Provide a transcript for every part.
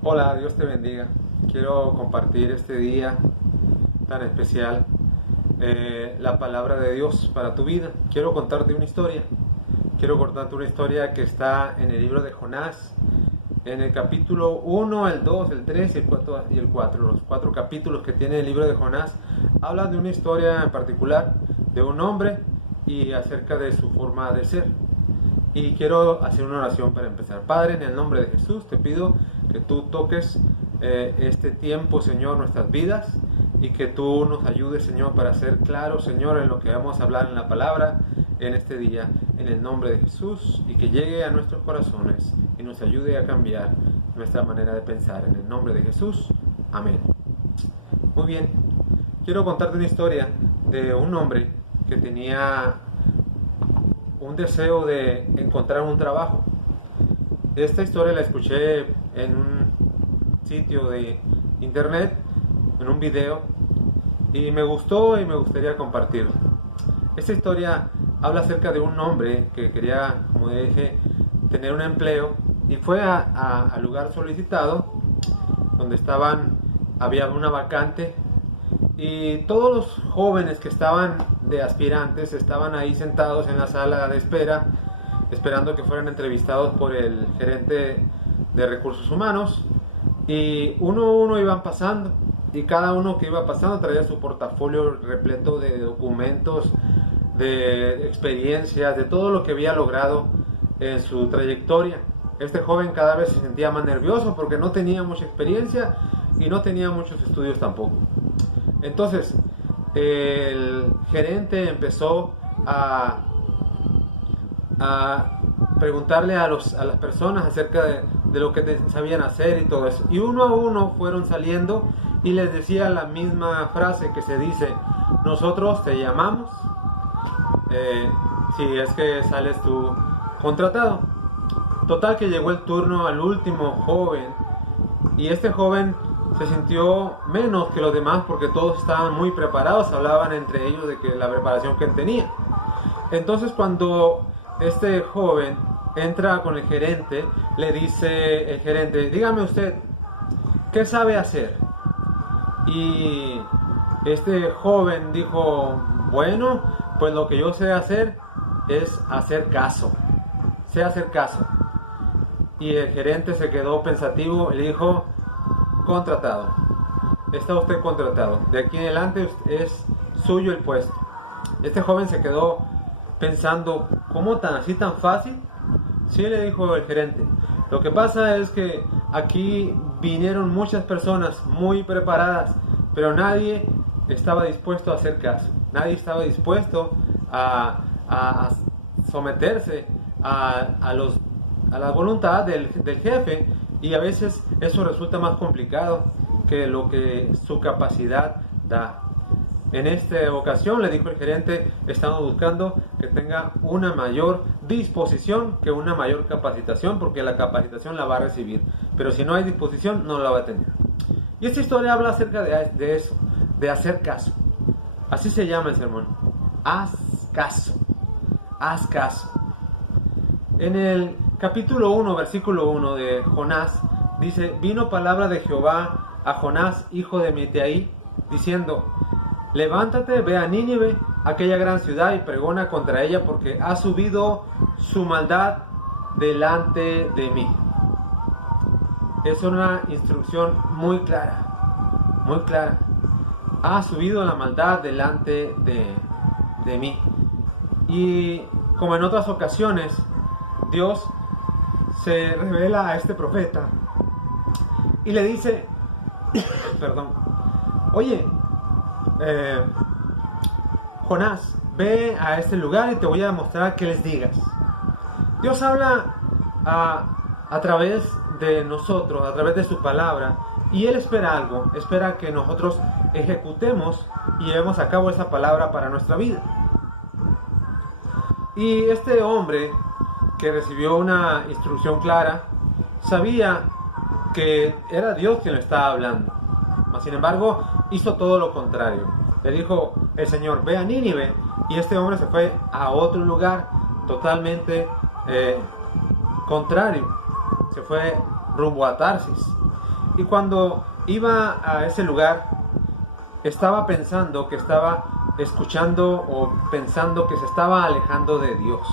Hola, Dios te bendiga. Quiero compartir este día tan especial, la palabra de Dios para tu vida. Quiero contarte una historia. Quiero contarte una historia que está en el libro de Jonás, en el capítulo 1, el 2, el 3 y el 4. Los 4 capítulos que tiene el libro de Jonás hablan de una historia en particular, de un hombre y acerca de su forma de ser. Y quiero hacer una oración para empezar. Padre, en el nombre de Jesús, te pido que tú toques este tiempo, Señor, nuestras vidas, y que tú nos ayudes, Señor, para ser claros, Señor, en lo que vamos a hablar en la palabra en este día, en el nombre de Jesús, y que llegue a nuestros corazones y nos ayude a cambiar nuestra manera de pensar. En el nombre de Jesús, amén. Muy bien, quiero contarte una historia de un hombre que tenía un deseo de encontrar un trabajo. Esta historia la escuché en un sitio de internet, en un video, y me gustó y me gustaría compartirla. Esta historia habla acerca de un hombre que quería, como dije, tener un empleo y fue al lugar solicitado donde había una vacante y todos los jóvenes que estaban de aspirantes estaban ahí sentados en la sala de espera, esperando que fueran entrevistados por el gerente de recursos humanos. Y uno a uno iban pasando, y cada uno que iba pasando traía su portafolio repleto de documentos, de experiencias, de todo lo que había logrado en su trayectoria. Este joven cada vez se sentía más nervioso porque no tenía mucha experiencia y no tenía muchos estudios tampoco. Entonces, el gerente empezó a preguntarle a las personas acerca de lo que sabían hacer y todo eso. Y uno a uno fueron saliendo y les decía la misma frase que se dice: nosotros te llamamos si es que sales tú contratado. Total que llegó el turno al último joven, y este joven se sintió menos que los demás porque todos estaban muy preparados, hablaban entre ellos de que la preparación que tenía. Entonces, cuando este joven entra con el gerente, le dice el gerente: dígame usted, ¿qué sabe hacer? Y este joven dijo: bueno, pues lo que yo sé hacer es hacer caso. Sé hacer caso. Y el gerente se quedó pensativo y le dijo: contratado. Está usted contratado. De aquí en adelante es suyo el puesto. Este joven se quedó pensando: ¿cómo tan así tan fácil? Sí, le dijo el gerente. Lo que pasa es que aquí vinieron muchas personas muy preparadas, pero nadie estaba dispuesto a hacer caso. Nadie estaba dispuesto a someterse a la voluntad del jefe, y a veces eso resulta más complicado que lo que su capacidad da. En esta ocasión, le dijo el gerente, estamos buscando que tenga una mayor disposición que una mayor capacitación, porque la capacitación la va a recibir, pero si no hay disposición no la va a tener. Y esta historia habla acerca de eso, de hacer caso. Así se llama el sermón: haz caso, haz caso. En el capítulo 1, versículo 1 de Jonás, dice: vino palabra de Jehová a Jonás, hijo de Mitai, diciendo: levántate, ve a Nínive, aquella gran ciudad, y pregona contra ella, porque ha subido su maldad delante de mí. Es una instrucción muy clara, muy clara. Ha subido la maldad delante de mí. Y como en otras ocasiones, Dios se revela a este profeta y le dice, perdón, oye, Jonás, ve a este lugar y te voy a mostrar que les digas. Dios habla a través de nosotros, a través de su palabra, y Él espera algo, espera que nosotros ejecutemos y llevemos a cabo esa palabra para nuestra vida. Y este hombre que recibió una instrucción clara sabía que era Dios quien lo estaba hablando, mas sin embargo hizo todo lo contrario. Le dijo el Señor: ve a Nínive, y este hombre se fue a otro lugar totalmente contrario, se fue rumbo a Tarsis. Y cuando iba a ese lugar, estaba pensando que estaba escuchando o pensando que se estaba alejando de Dios.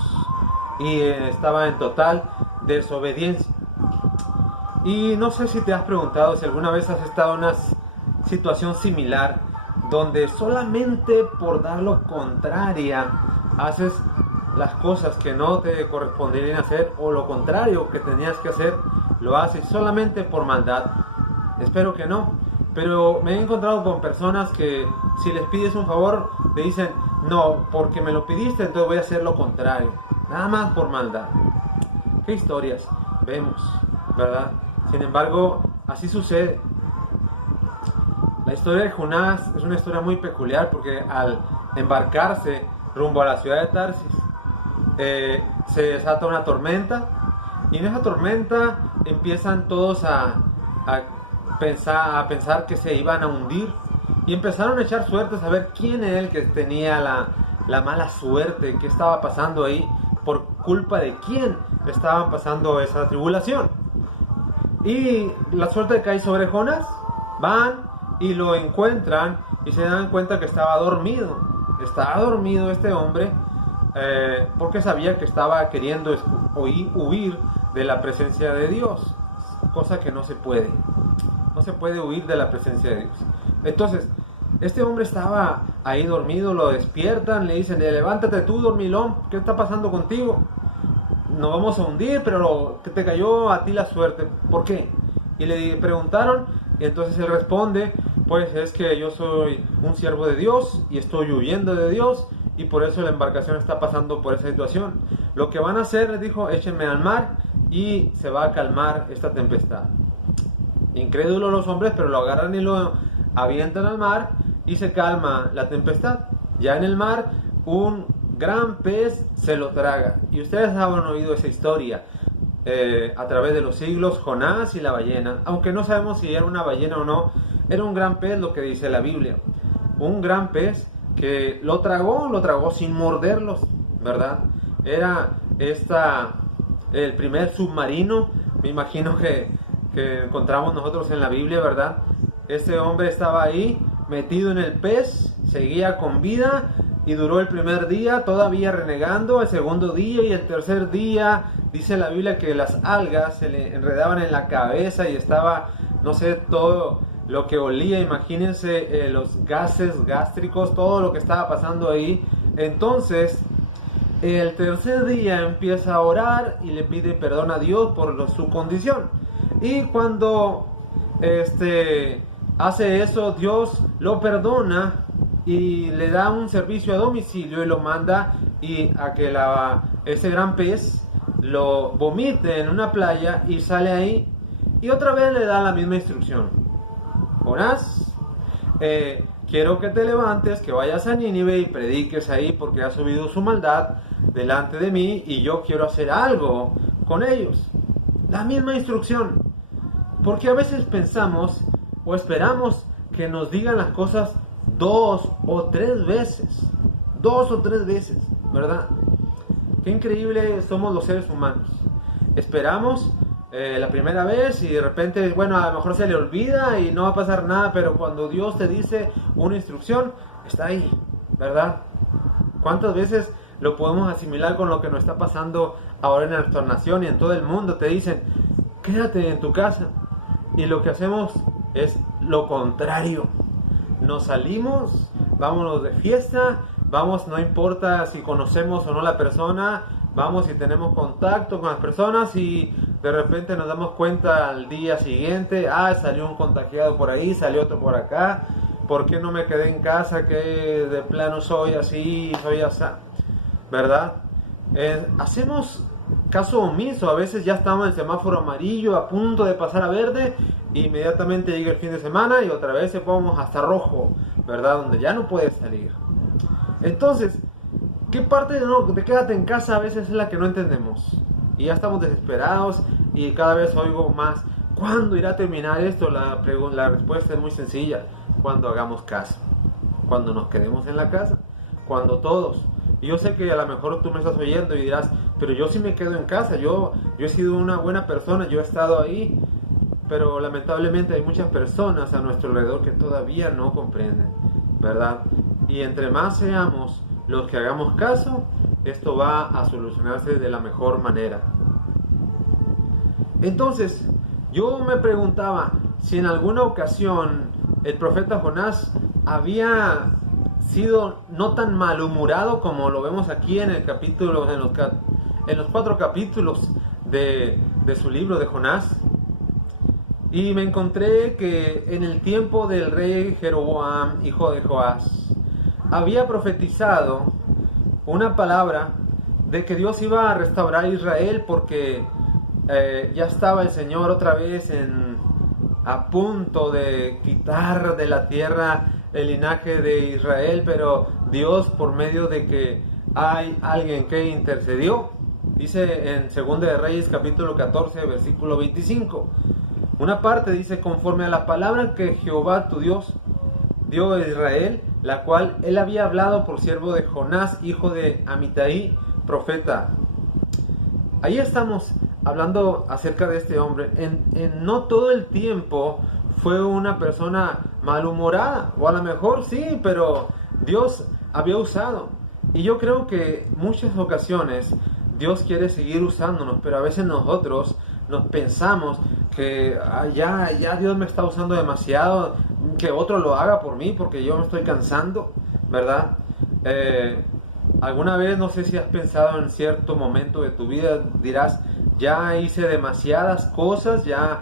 Y estaba en total desobediencia. Y no sé si te has preguntado si alguna vez has estado en una situación similar, donde solamente por dar lo contraria haces las cosas que no te corresponderían hacer, o lo contrario que tenías que hacer lo haces solamente por maldad. Espero que no, pero me he encontrado con personas que si les pides un favor te dicen no, porque me lo pediste, entonces voy a hacer lo contrario, nada más por maldad. ¿Qué historias vemos, verdad? Sin embargo, así sucede. La historia de Jonás es una historia muy peculiar, porque al embarcarse rumbo a la ciudad de Tarsis, se desata una tormenta, y en esa tormenta empiezan todos a pensar que se iban a hundir, y empezaron a echar suertes a ver quién era el que tenía la mala suerte, qué estaba pasando ahí, por culpa de quién estaban pasando esa tribulación. Y la suerte cae sobre Jonás. Van y lo encuentran y se dan cuenta que estaba dormido. Estaba dormido este hombre, porque sabía que estaba queriendo huir de la presencia de Dios, cosa que no se puede. No se puede huir de la presencia de Dios. Entonces, este hombre estaba ahí dormido, lo despiertan, le dicen, levántate tú, dormilón, ¿qué está pasando contigo? Nos vamos a hundir, pero que te cayó a ti la suerte. ¿Por qué? Y le preguntaron, y entonces él responde, pues es que yo soy un siervo de Dios y estoy huyendo de Dios, y por eso la embarcación está pasando por esa situación. Lo que van a hacer, les dijo, échenme al mar y se va a calmar esta tempestad. Incrédulos los hombres, pero lo agarran y lo avientan al mar y se calma la tempestad. Ya en el mar, un gran pez se lo traga. Y ustedes habrán oído esa historia a través de los siglos, Jonás y la ballena. Aunque no sabemos si era una ballena o no, era un gran pez, lo que dice la Biblia. Un gran pez que lo tragó sin morderlos, ¿verdad? Era el primer submarino, me imagino que encontramos nosotros en la Biblia, ¿verdad? Este hombre estaba ahí, metido en el pez, seguía con vida, y duró el primer día todavía renegando, el segundo día y el tercer día. Dice la Biblia que las algas se le enredaban en la cabeza y estaba, no sé, todo lo que olía, imagínense los gases gástricos, todo lo que estaba pasando ahí. Entonces, el tercer día empieza a orar y le pide perdón a Dios por su condición. Y cuando hace eso, Dios lo perdona y le da un servicio a domicilio y lo manda a que ese gran pez lo vomite en una playa y sale ahí, y otra vez le da la misma instrucción. Jonás, quiero que te levantes, que vayas a Nínive y prediques ahí, porque ha subido su maldad delante de mí y yo quiero hacer algo con ellos. La misma instrucción. Porque a veces pensamos o esperamos que nos digan las cosas 2 o 3 veces. 2 o 3 veces, ¿verdad? Qué increíble somos los seres humanos. Esperamos la primera vez y de repente, bueno, a lo mejor se le olvida y no va a pasar nada, pero cuando Dios te dice una instrucción, está ahí, ¿verdad? ¿Cuántas veces lo podemos asimilar con lo que nos está pasando ahora en nuestra nación y en todo el mundo? Te dicen, quédate en tu casa. Y lo que hacemos es lo contrario. Nos salimos, vámonos de fiesta, vamos, no importa si conocemos o no la persona, vamos y tenemos contacto con las personas, y de repente nos damos cuenta al día siguiente, salió un contagiado por ahí, salió otro por acá, ¿por qué no me quedé en casa? Que de plano soy así, ¿verdad? Hacemos caso omiso. A veces ya estamos en semáforo amarillo, a punto de pasar a verde, e inmediatamente llega el fin de semana y otra vez se ponemos hasta rojo, ¿verdad? Donde ya no puedes salir. Entonces, ¿qué parte de quédate en casa a veces es la que no entendemos? Y ya estamos desesperados y cada vez oigo más, ¿cuándo irá a terminar esto? La respuesta es muy sencilla: cuando hagamos caso, cuando nos quedemos en la casa, cuando todos. Y yo sé que a lo mejor tú me estás oyendo y dirás, pero yo sí me quedo en casa, yo he sido una buena persona, yo he estado ahí. pero lamentablemente hay muchas personas a nuestro alrededor que todavía no comprenden, ¿verdad? Y entre más seamos los que hagamos caso, esto va a solucionarse de la mejor manera. Entonces, yo me preguntaba si en alguna ocasión el profeta Jonás había sido no tan malhumorado como lo vemos aquí en el capítulo, en los 4 capítulos de su libro de Jonás. Y me encontré que en el tiempo del rey Jeroboam, hijo de Joás, había profetizado una palabra de que Dios iba a restaurar a Israel porque ya estaba el Señor otra vez a punto de quitar de la tierra el linaje de Israel, pero Dios, por medio de que hay alguien que intercedió, dice en 2 de Reyes capítulo 14 versículo 25, una parte dice: conforme a la palabra que Jehová tu Dios dio a Israel, la cual él había hablado por siervo de Jonás, hijo de Amitai, profeta. Ahí estamos hablando acerca de este hombre. No todo el tiempo fue una persona malhumorada, o a lo mejor sí, pero Dios había usado. Y yo creo que muchas ocasiones Dios quiere seguir usándonos, pero a veces nosotros nos pensamos que ya Dios me está usando demasiado, que otro lo haga por mí porque yo me estoy cansando, ¿verdad? Alguna vez, no sé si has pensado en cierto momento de tu vida, dirás: ya hice demasiadas cosas, ya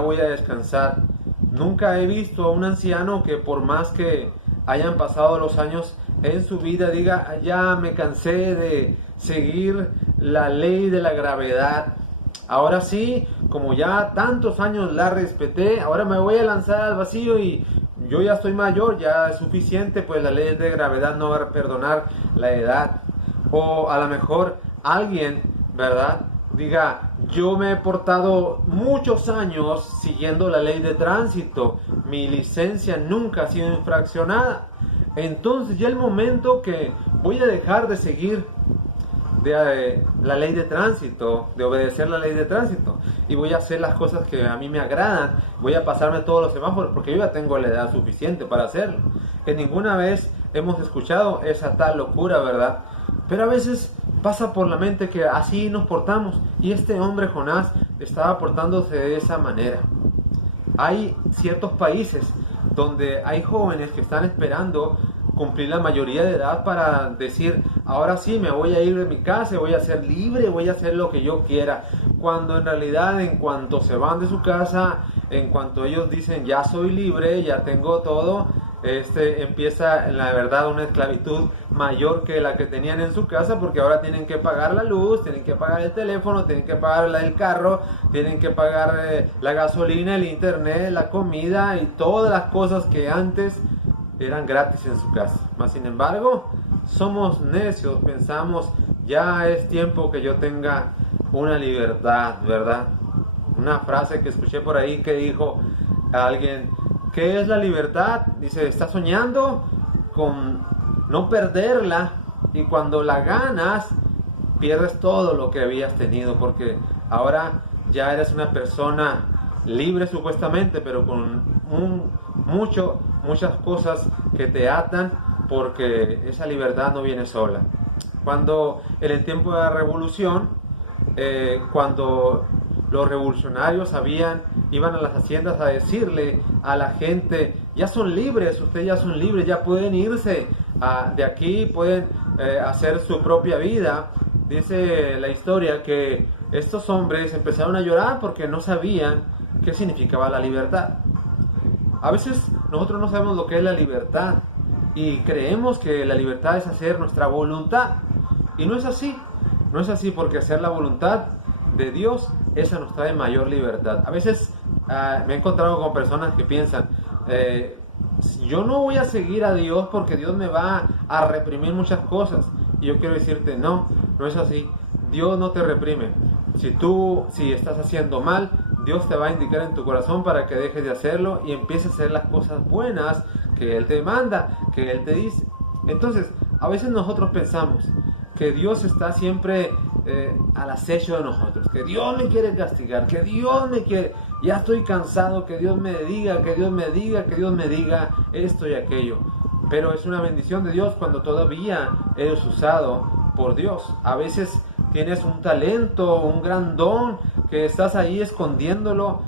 voy a descansar. Nunca he visto a un anciano que, por más que hayan pasado los años en su vida, diga: ya me cansé de seguir la ley de la gravedad. Ahora sí, como ya tantos años la respeté, ahora me voy a lanzar al vacío y yo ya estoy mayor, ya es suficiente, pues la ley de gravedad no va a perdonar la edad. O a lo mejor alguien, ¿verdad?, diga: yo me he portado muchos años siguiendo la ley de tránsito, mi licencia nunca ha sido infraccionada. Entonces ya el momento que voy a dejar de seguir la ley de tránsito, de obedecer la ley de tránsito, y voy a hacer las cosas que a mí me agradan, voy a pasarme todos los semáforos porque yo ya tengo la edad suficiente para hacerlo. Que ninguna vez hemos escuchado esa tal locura, ¿verdad? Pero a veces pasa por la mente que así nos portamos, y este hombre Jonás estaba portándose de esa manera. Hay ciertos países donde hay jóvenes que están esperando cumplir la mayoría de edad para decir: ahora sí, me voy a ir de mi casa, voy a ser libre, voy a hacer lo que yo quiera. Cuando en realidad, en cuanto se van de su casa, en cuanto ellos dicen: ya soy libre, ya tengo todo, empieza la verdad una esclavitud mayor que la que tenían en su casa, porque ahora tienen que pagar la luz, tienen que pagar el teléfono, tienen que pagar el carro, tienen que pagar la gasolina, el internet, la comida y todas las cosas que antes eran gratis en su casa. Mas sin embargo, somos necios, pensamos: ya es tiempo que yo tenga una libertad, ¿verdad? Una frase que escuché por ahí que dijo a alguien: ¿qué es la libertad? Dice: estás soñando con no perderla, y cuando la ganas pierdes todo lo que habías tenido, porque ahora ya eres una persona libre supuestamente, pero con muchas cosas que te atan, porque esa libertad no viene sola. Cuando en el tiempo de la revolución, cuando los revolucionarios iban a las haciendas a decirle a la gente: ya son libres, ustedes ya son libres, ya pueden irse de aquí, pueden hacer su propia vida. Dice la historia que estos hombres empezaron a llorar porque no sabían qué significaba la libertad. A veces nosotros no sabemos lo que es la libertad y creemos que la libertad es hacer nuestra voluntad, y no es así. No es así, porque hacer la voluntad de Dios, esa nos trae mayor libertad. A veces me he encontrado con personas que piensan: yo no voy a seguir a Dios porque Dios me va a reprimir muchas cosas. Y yo quiero decirte: no es así. Dios no te reprime. Si estás haciendo mal, Dios te va a indicar en tu corazón para que dejes de hacerlo y empieces a hacer las cosas buenas que Él te manda, que Él te dice. Entonces, a veces nosotros pensamos que Dios está siempre al acecho de nosotros, que Dios me quiere castigar, que Dios me quiere. Ya estoy cansado que Dios me diga, que Dios me diga, que Dios me diga esto y aquello. Pero es una bendición de Dios cuando todavía eres usado por Dios. A veces tienes un talento, un gran don, que estás ahí escondiéndolo.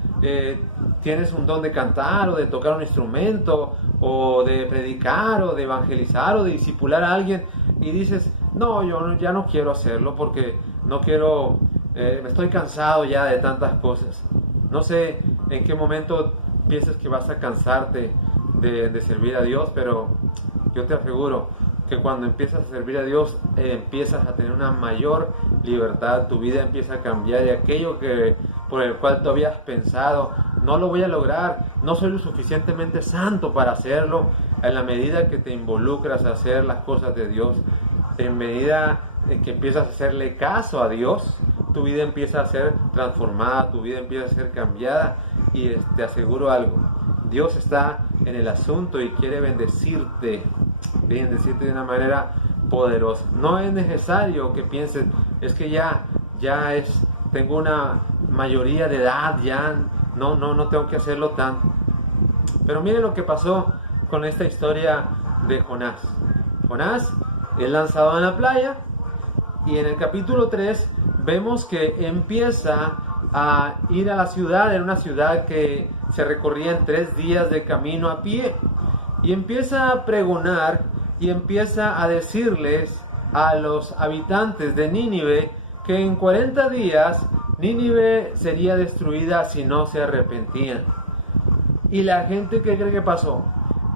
Tienes un don de cantar o de tocar un instrumento o de predicar o de evangelizar o de discipular a alguien y dices, no, ya no quiero hacerlo porque no quiero, me estoy cansado ya de tantas cosas. No sé en qué momento piensas que vas a cansarte de servir a Dios, pero yo te aseguro que cuando empiezas a servir a Dios empiezas a tener una mayor libertad, tu vida empieza a cambiar y aquello por el cual tú habías pensado, no lo voy a lograr, no soy lo suficientemente santo para hacerlo, en la medida que te involucras a hacer las cosas de Dios, en medida en que empiezas a hacerle caso a Dios, tu vida empieza a ser transformada, tu vida empieza a ser cambiada y te aseguro algo, Dios está en el asunto y quiere bendecirte de una manera poderosa. No es necesario que pienses, es que tengo una mayoría de edad, ya no tengo que hacerlo tanto. Pero mire lo que pasó con esta historia de Jonás. Jonás es lanzado en la playa y en el capítulo 3 vemos que empieza a ir a la ciudad, en una ciudad que se recorría en 3 días de camino a pie, y empieza a pregonar y empieza a decirles a los habitantes de Nínive que en 40 días Nínive sería destruida si no se arrepentían. Y la gente, ¿qué cree que pasó?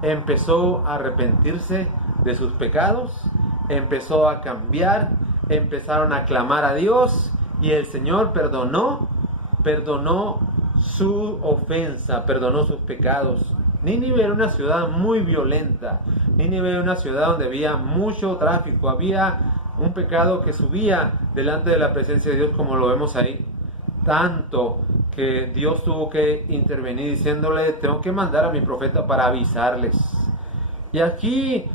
Empezó a arrepentirse de sus pecados, empezó a cambiar, empezaron a clamar a Dios y el Señor perdonó su ofensa, perdonó sus pecados. Nínive era una ciudad muy violenta. Nínive era una ciudad donde había mucho tráfico, había un pecado que subía delante de la presencia de Dios, como lo vemos ahí. Tanto que Dios tuvo que intervenir diciéndole, tengo que mandar a mi profeta para avisarles. Y aquí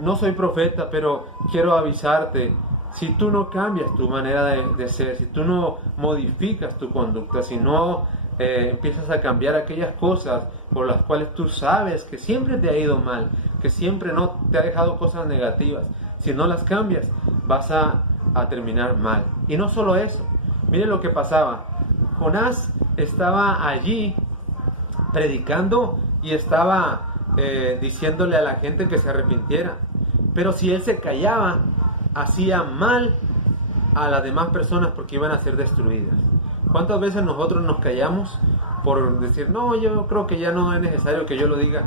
no soy profeta, pero quiero avisarte. Si tú no cambias tu manera de ser, si tú no modificas tu conducta, si no empiezas a cambiar aquellas cosas por las cuales tú sabes que siempre te ha ido mal, que siempre no te ha dejado cosas negativas, si no las cambias, vas a terminar mal. Y no solo eso, miren lo que pasaba. Jonás estaba allí predicando y estaba diciéndole a la gente que se arrepintiera, pero si él se callaba, hacía mal a las demás personas porque iban a ser destruidas. ¿Cuántas veces nosotros nos callamos por decir, no, yo creo que ya no es necesario que yo lo diga,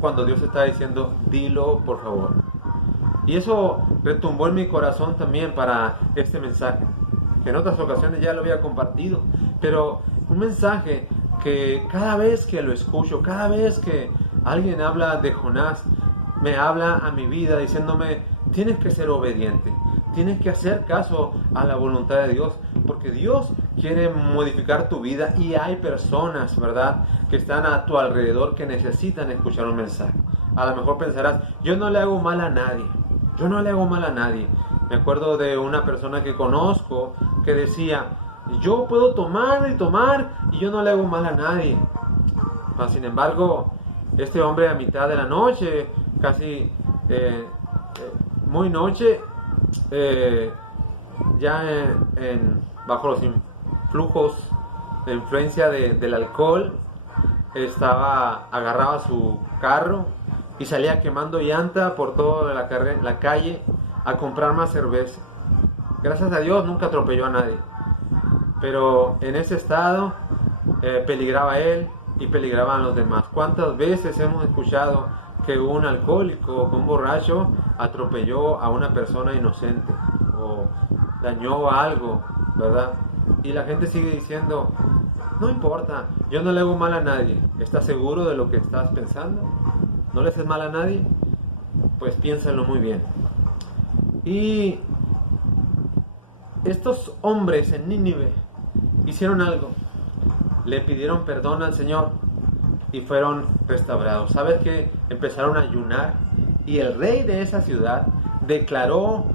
cuando Dios está diciendo, dilo por favor? Y eso retumbó en mi corazón también para este mensaje, que en otras ocasiones ya lo había compartido, pero un mensaje que cada vez que lo escucho, cada vez que alguien habla de Jonás, me habla a mi vida diciéndome, tienes que ser obediente, tienes que hacer caso a la voluntad de Dios, porque Dios quiere modificar tu vida y hay personas, ¿verdad?, que están a tu alrededor que necesitan escuchar un mensaje. A lo mejor pensarás, yo no le hago mal a nadie, yo no le hago mal a nadie. Me acuerdo de una persona que conozco que decía, yo puedo tomar y tomar y yo no le hago mal a nadie. Mas, sin embargo, este hombre a mitad de la noche, casi muy noche, bajo los influjos de influencia del alcohol, agarraba su carro y salía quemando llanta por toda la calle a comprar más cerveza. Gracias a Dios nunca atropelló a nadie, pero en ese estado peligraba él y peligraban los demás. ¿Cuántas veces hemos escuchado que un alcohólico, un borracho, atropelló a una persona inocente o dañó algo, ¿verdad? Y la gente sigue diciendo, no importa, yo no le hago mal a nadie. ¿Estás seguro de lo que estás pensando? ¿No le haces mal a nadie? Pues piénsalo muy bien. Y estos hombres en Nínive hicieron algo. Le pidieron perdón al Señor y fueron restaurados. ¿Sabes qué? Empezaron a ayunar y el rey de esa ciudad declaró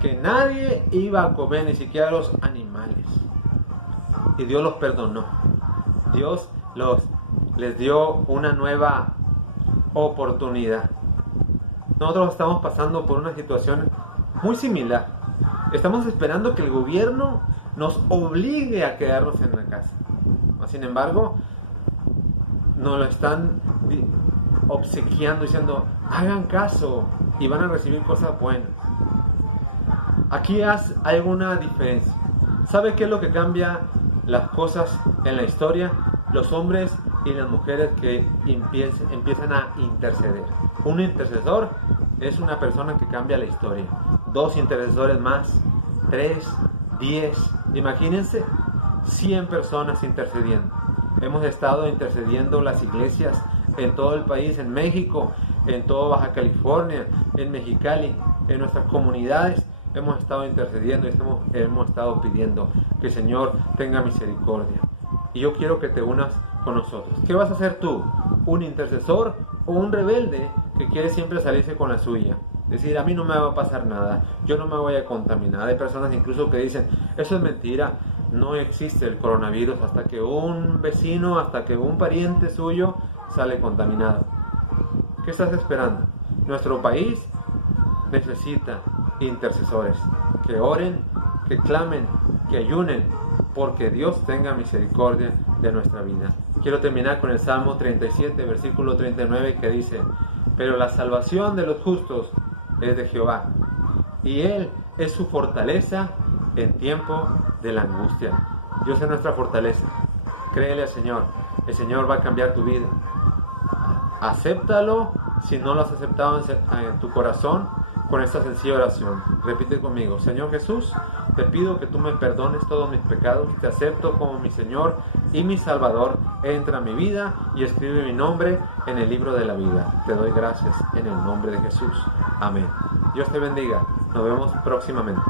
que nadie iba a comer, ni siquiera los animales. Y Dios los perdonó. Dios les dio una nueva oportunidad. Nosotros estamos pasando por una situación muy similar. Estamos esperando que el gobierno nos obligue a quedarnos en la casa. Sin embargo, nos lo están obsequiando, diciendo, hagan caso y van a recibir cosas buenas. Aquí hay una diferencia. ¿Sabe qué es lo que cambia las cosas en la historia? Los hombres y las mujeres que empiezan a interceder. Un intercesor es una persona que cambia la historia. 2 intercesores más, 3, 10, imagínense, 100 personas intercediendo. Hemos estado intercediendo las iglesias en todo el país, en México, en toda Baja California, en Mexicali, en nuestras comunidades. Hemos estado intercediendo y hemos estado pidiendo que el Señor tenga misericordia. Y yo quiero que te unas con nosotros. ¿Qué vas a hacer tú? ¿Un intercesor o un rebelde que quiere siempre salirse con la suya? Decir, a mí no me va a pasar nada, yo no me voy a contaminar. Hay personas incluso que dicen, eso es mentira, no existe el coronavirus hasta que un vecino, hasta que un pariente suyo sale contaminado. ¿Qué estás esperando? Nuestro país necesita intercesores que oren, que clamen, que ayunen, porque Dios tenga misericordia de nuestra vida. Quiero terminar con el Salmo 37, versículo 39, que dice, pero la salvación de los justos es de Jehová, y Él es su fortaleza en tiempo de la angustia. Dios es nuestra fortaleza. Créele al Señor. El Señor va a cambiar tu vida. Acéptalo si no lo has aceptado en tu corazón con esta sencilla oración. Repite conmigo. Señor Jesús, te pido que tú me perdones todos mis pecados. Te acepto como mi Señor y mi Salvador. Entra a mi vida y escribe mi nombre en el libro de la vida. Te doy gracias en el nombre de Jesús. Amén. Dios te bendiga. Nos vemos próximamente.